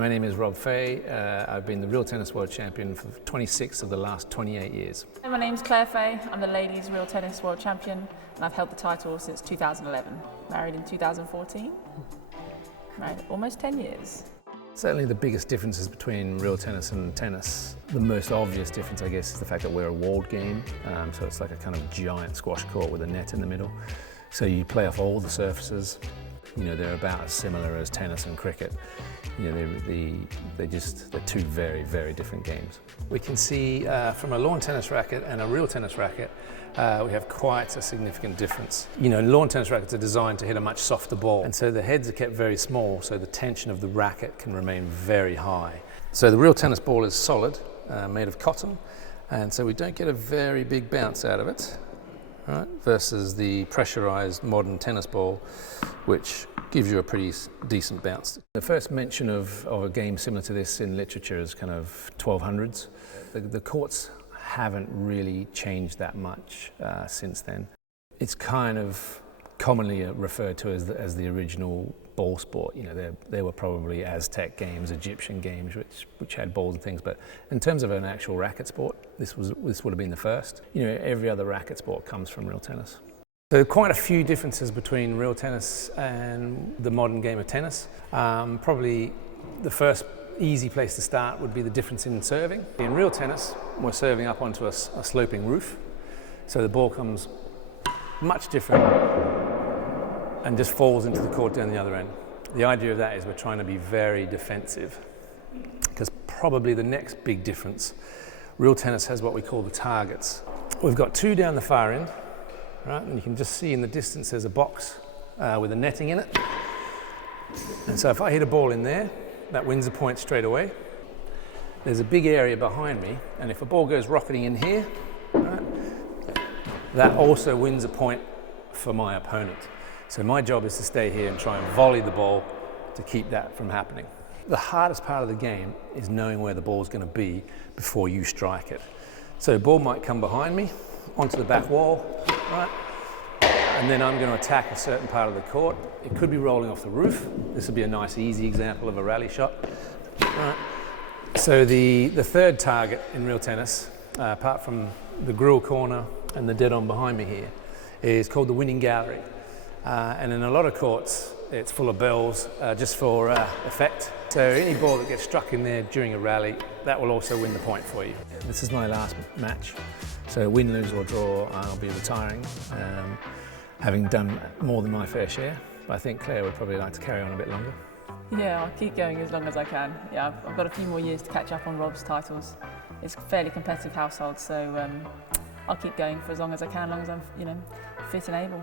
My name is Rob Fahey. I've been the real tennis world champion for 26 of the last 28 years. My name's Fahey. I'm the ladies real tennis world champion and I've held the title since 2011. Married in 2014. Married almost 10 years. Certainly the biggest differences between real tennis and tennis. The most obvious difference, I guess, is the fact that we're a walled game. So it's like a kind of giant squash court with a net in the middle. So you play off all the surfaces. You know, they're about as similar as tennis and cricket. You know, they're two very, very different games. We can see from a lawn tennis racket and a real tennis racket, we have quite a significant difference. You know, lawn tennis rackets are designed to hit a much softer ball, and so the heads are kept very small, so the tension of the racket can remain very high. So the real tennis ball is solid, made of cotton, and so we don't get a very big bounce out of it. Right, versus the pressurized modern tennis ball, which gives you a pretty decent bounce. The first mention of a game similar to this in literature is kind of 1200s. The courts haven't really changed that much since then. It's kind of commonly referred to as the original ball sport. You know, they were probably Aztec games, Egyptian games, which had balls and things. But in terms of an actual racket sport, this would have been the first. You know, every other racket sport comes from real tennis. So quite a few differences between real tennis and the modern game of tennis. Probably the first easy place to start would be the difference in serving. In real tennis, we're serving up onto a sloping roof, so the ball comes much different and just falls into the court down the other end. The idea of that is we're trying to be very defensive, because probably the next big difference, real tennis has what we call the targets. We've got two down the far end, right, and you can just see in the distance there's a box with a netting in it. And so if I hit a ball in there, that wins the point straight away. There's a big area behind me, and if a ball goes rocketing in here, right, that also wins a point for my opponent. So my job is to stay here and try and volley the ball to keep that from happening. The hardest part of the game is knowing where the ball's going to be before you strike it. So the ball might come behind me, onto the back wall, right? And then I'm going to attack a certain part of the court. It could be rolling off the roof. This would be a nice, easy example of a rally shot. Right. So the third target in real tennis, apart from the grill corner and the dead on behind me here, is called the winning gallery. And in a lot of courts, it's full of bells just for effect. So any ball that gets struck in there during a rally, that will also win the point for you. This is my last match. So win, lose or draw, I'll be retiring, having done more than my fair share. But I think Claire would probably like to carry on a bit longer. Yeah, I'll keep going as long as I can. Yeah, I've got a few more years to catch up on Rob's titles. It's a fairly competitive household, so I'll keep going for as long as I can, as long as I'm, fit and able.